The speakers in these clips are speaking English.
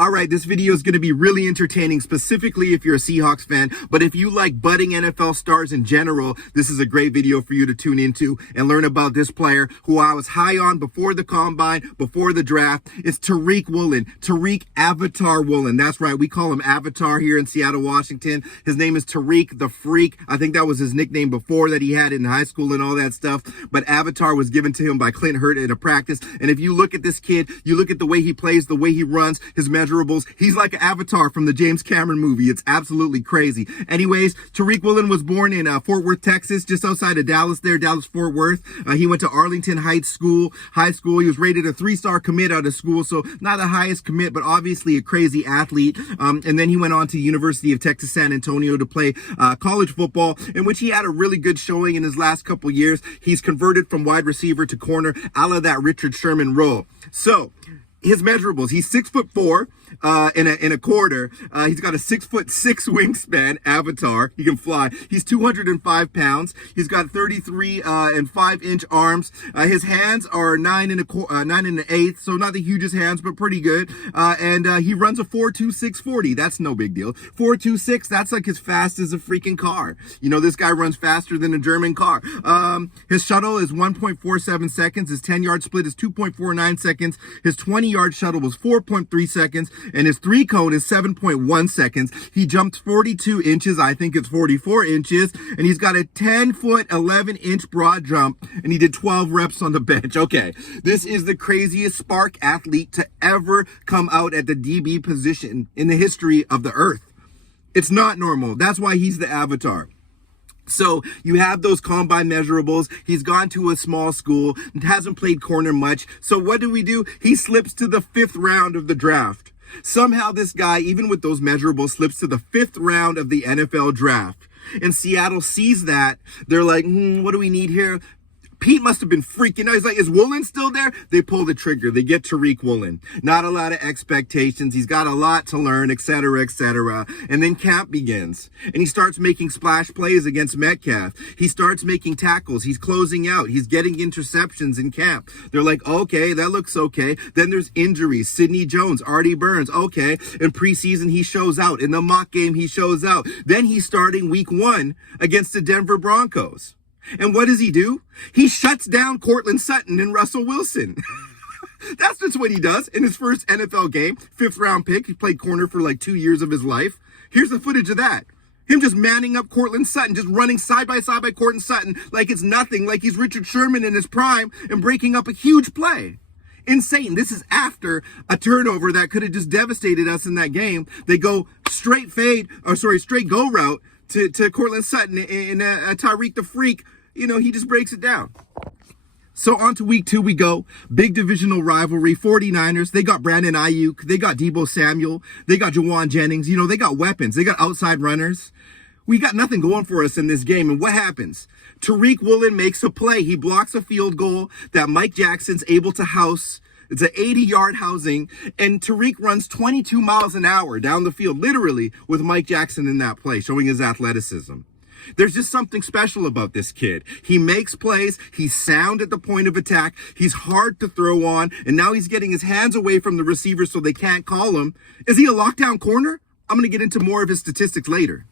All right, this video is going to be really entertaining, specifically if you're a Seahawks fan. But if you like budding NFL stars in general, this is a great video for you to tune into and learn about this player who I was high on before the combine, before the draft. It's Tariq Woolen, Tariq Avatar Woolen. That's right. We call him Avatar here in Seattle, Washington. His name is Tariq the Freak. I think that was his nickname before that he had in high school and all that stuff. But Avatar was given to him by Clint Hurt at a practice. And if you look at this kid, you look at the way he plays, the way he runs, his measurables, he's like an Avatar from the James Cameron movie. It's absolutely crazy. Anyways, Tariq Woolen was born in Fort Worth, Texas, just outside of Dallas there, Dallas-Fort Worth. He went to Arlington Heights High School. He was rated a 3-star commit out of school, so not the highest commit, but obviously a crazy athlete. And then he went on to University of Texas San Antonio to play college football, in which he had a really good showing in his last couple years. He's converted from wide receiver to corner, a la that Richard Sherman role. So, his measurables, he's 6'4" in a quarter. He's got a 6'6" wingspan, Avatar. He can fly. He's 205 pounds. He's got 33 and 5-inch arms. His hands are 9 and an eighth, so not the hugest hands, but pretty good. And he runs a 4.26 40. That's no big deal. 4.26, that's like as fast as a freaking car. You know, this guy runs faster than a German car. His shuttle is 1.47 seconds. His 10-yard split is 2.49 seconds. His 20-yard shuttle was 4.3 seconds. And his 3-cone is 7.1 seconds. He jumped 42 inches. I think it's 44 inches. And he's got a 10-foot, 11-inch broad jump. And he did 12 reps on the bench. Okay, this is the craziest spark athlete to ever come out at the DB position in the history of the earth. It's not normal. That's why he's the Avatar. So you have those combine measurables. He's gone to a small school, hasn't played corner much. So what do? He slips to the 5th round of the draft. Somehow this guy, even with those measurables, slips to the 5th round of the NFL draft. And Seattle sees that. They're like, what do we need here? Pete must have been freaking out. He's like, is Woolen still there? They pull the trigger. They get Tariq Woolen. Not a lot of expectations. He's got a lot to learn, etc., etc. And then camp begins. And he starts making splash plays against Metcalf. He starts making tackles. He's closing out. He's getting interceptions in camp. They're like, okay, that looks okay. Then there's injuries. Sidney Jones, Artie Burns, okay. In preseason, he shows out. In the mock game, he shows out. Then he's starting week 1 against the Denver Broncos. And what does he do? He shuts down Courtland Sutton and Russell Wilson. That's just what he does in his first NFL game. 5th round pick. He played corner for like 2 years of his life. Here's the footage of that. Him just manning up Courtland Sutton, just running side by side by Courtland Sutton like it's nothing, like he's Richard Sherman in his prime and breaking up a huge play. Insane. This is after a turnover that could have just devastated us in that game. They go straight go route to Courtland Sutton and Tariq the Freak. You know, he just breaks it down. So on to week 2 we go. Big divisional rivalry. 49ers, they got Brandon Ayuk. They got Deebo Samuel. They got Jawan Jennings. You know, they got weapons. They got outside runners. We got nothing going for us in this game. And what happens? Tariq Woolen makes a play. He blocks a field goal that Mike Jackson's able to house. It's an 80-yard housing. And Tariq runs 22 miles an hour down the field, literally, with Mike Jackson in that play, showing his athleticism. There's just something special about this kid. He makes plays. He's sound at the point of attack. He's hard to throw on. And now he's getting his hands away from the receivers so they can't call him. Is he a lockdown corner? I'm going to get into more of his statistics later.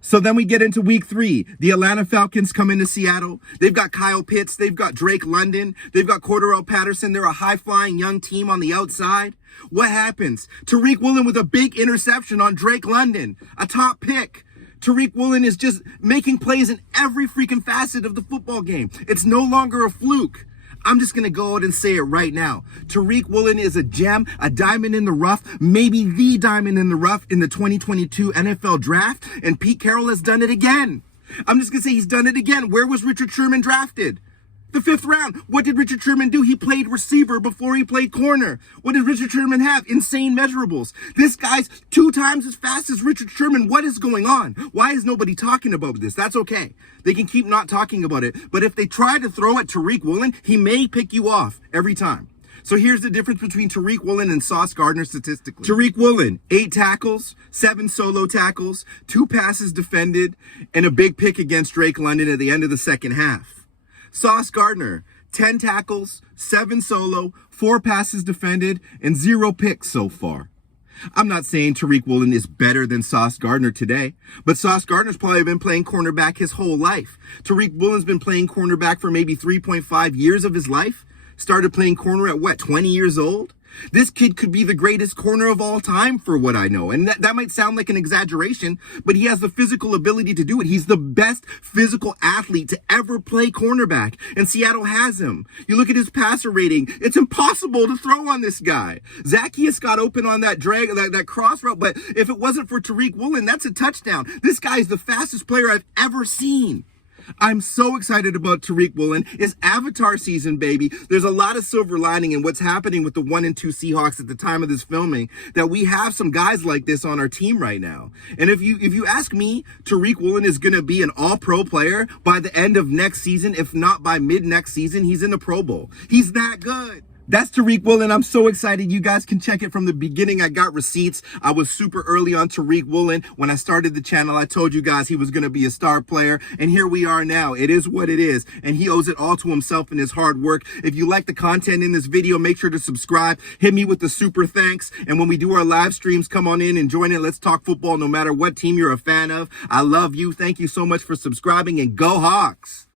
So then we get into week 3. The Atlanta Falcons come into Seattle. They've got Kyle Pitts. They've got Drake London. They've got Cordarrelle Patterson. They're a high-flying young team on the outside. What happens? Tariq Woolen with a big interception on Drake London, a top pick. Tariq Woolen is just making plays in every freaking facet of the football game. It's no longer a fluke. I'm just going to go out and say it right now. Tariq Woolen is a gem, a diamond in the rough, maybe the diamond in the rough in the 2022 NFL draft. And Pete Carroll has done it again. I'm just going to say he's done it again. Where was Richard Sherman drafted? The 5th round. What did Richard Sherman do? He played receiver before he played corner. What did Richard Sherman have? Insane measurables. This guy's 2 times as fast as Richard Sherman. What is going on? Why is nobody talking about this? That's okay. They can keep not talking about it. But if they try to throw at Tariq Woolen, he may pick you off every time. So here's the difference between Tariq Woolen and Sauce Gardner statistically. Tariq Woolen, 8 tackles, 7 solo tackles, 2 passes defended, and a big pick against Drake London at the end of the second half. Sauce Gardner, 10 tackles, 7 solo, 4 passes defended, and 0 picks so far. I'm not saying Tariq Woolen is better than Sauce Gardner today, but Sauce Gardner's probably been playing cornerback his whole life. Tariq Woolen's been playing cornerback for maybe 3.5 years of his life. Started playing corner at what, 20 years old? This kid could be the greatest corner of all time for what I know. And that might sound like an exaggeration, but he has the physical ability to do it. He's the best physical athlete to ever play cornerback. And Seattle has him. You look at his passer rating. It's impossible to throw on this guy. Zacchaeus got open on that that cross route, but if it wasn't for Tariq Woolen, that's a touchdown. This guy is the fastest player I've ever seen. I'm so excited about Tariq Woolen. It's Avatar season, baby. There's a lot of silver lining in what's happening with the 1 and 2 Seahawks at the time of this filming, that we have some guys like this on our team right now. And if you ask me, Tariq Woolen is going to be an all-pro player by the end of next season. If not by mid next season, he's in the Pro Bowl. He's that good. That's Tariq Woolen. I'm so excited. You guys can check it from the beginning. I got receipts. I was super early on Tariq Woolen. When I started the channel, I told you guys he was going to be a star player. And here we are now. It is what it is. And he owes it all to himself and his hard work. If you like the content in this video, make sure to subscribe. Hit me with the super thanks. And when we do our live streams, come on in and join in. Let's talk football no matter what team you're a fan of. I love you. Thank you so much for subscribing, and go Hawks.